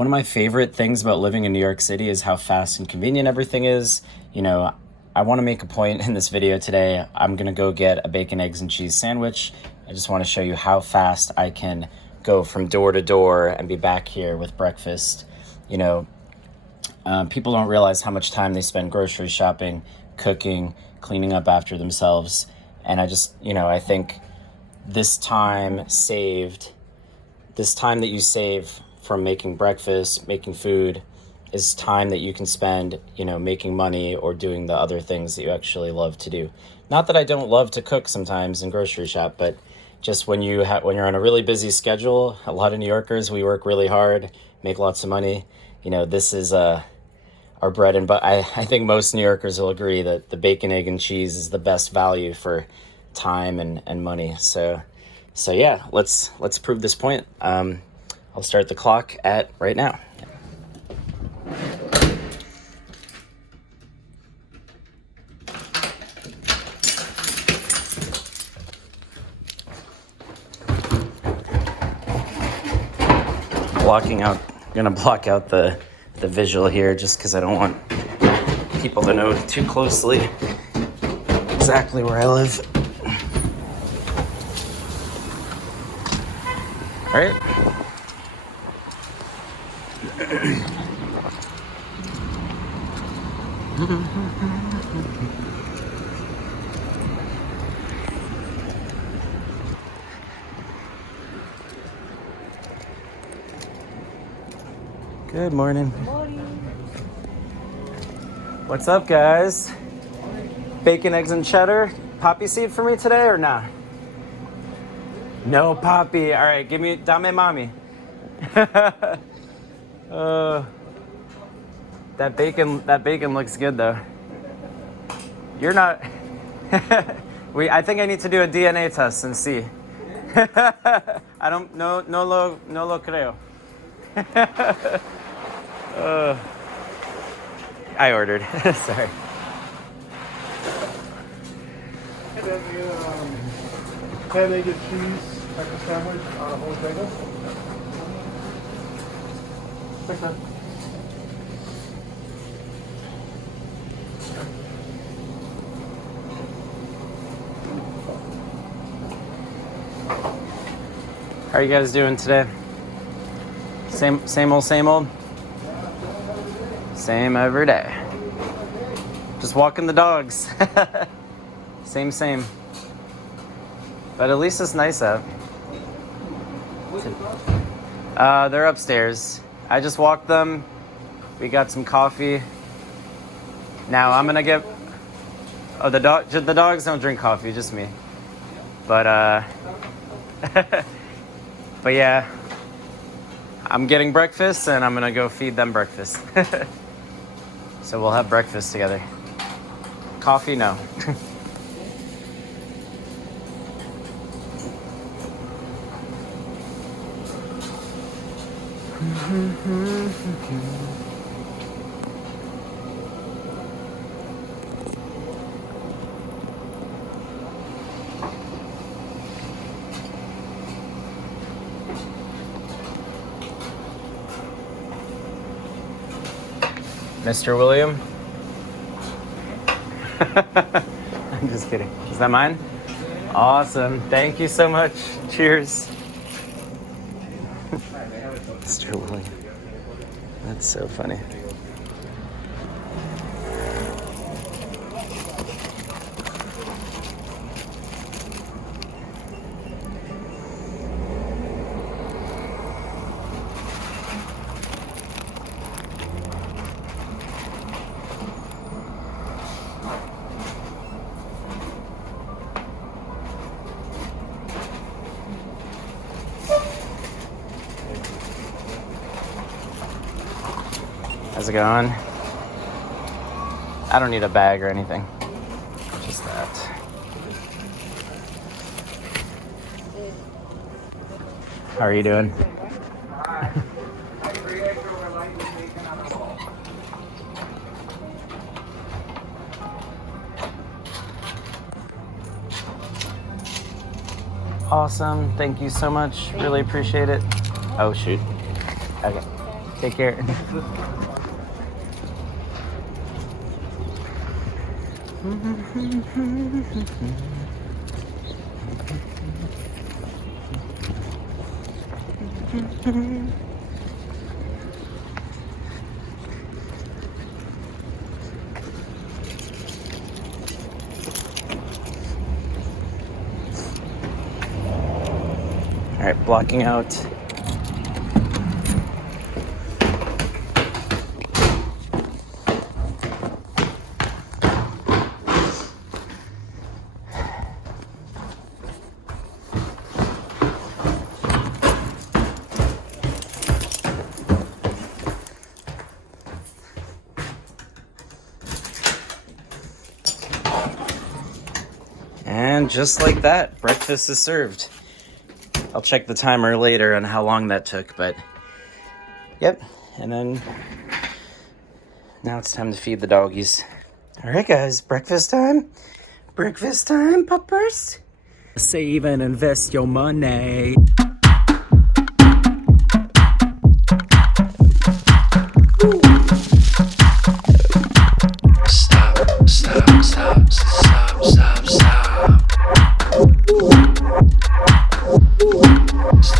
One of my favorite things about living in New York City is how fast and convenient everything is. You know, I want to make a point in this video today. I'm going to go get a bacon, eggs, and cheese sandwich. I just want to show you how fast I can go from door to door and be back here with breakfast. You know, people don't realize how much time they spend grocery shopping, cooking, cleaning up after themselves. And I think this time that you save from making breakfast, making food, is time that you can spend, making money or doing the other things that you actually love to do. Not that I don't love to cook sometimes and grocery shop, but just when you're on a really busy schedule, a lot of New Yorkers, we work really hard, make lots of money. This is our bread and butter. I think most New Yorkers will agree that the bacon, egg, and cheese is the best value for time and money. So yeah, let's prove this point. I'll start the clock at right now. Gonna block out the visual here just because I don't want people to know too closely exactly where I live. All right. Good morning. Good morning. What's up, guys? Bacon, eggs, and cheddar. Poppy seed for me today or nah? No poppy. All right, give me dame mami. That bacon looks good though. You're not. I think I need to do a DNA test and see. I don't. No lo creo. I ordered. Sorry. And then pan, egg, and cheese, breakfast sandwich on a whole bagel. Thanks, man. How are you guys doing today? Same old. Same every day. Just walking the dogs. Same. But at least it's nice out. They're upstairs. I just walked them. We got some coffee. Now I'm gonna get. Oh, the dogs don't drink coffee, just me. But but yeah, I'm getting breakfast and I'm gonna go feed them breakfast. So we'll have breakfast together. Coffee, no. Mr. William? I'm just kidding. Is that mine? Awesome. Thank you so much. Cheers. Mr. William. That's so funny. How's it going? I don't need a bag or anything. Just that. How are you doing? Awesome. Thank you so much. Really appreciate it. Oh, shoot. Okay. Take care. All right, blocking out. And just like that, breakfast is served. I'll check the timer later on how long that took, but yep. And then now it's time to feed the doggies. All right, guys, breakfast time. Breakfast time, puppers. Save and invest your money. Stop, stop, stop, stop, stop, stop. Stop.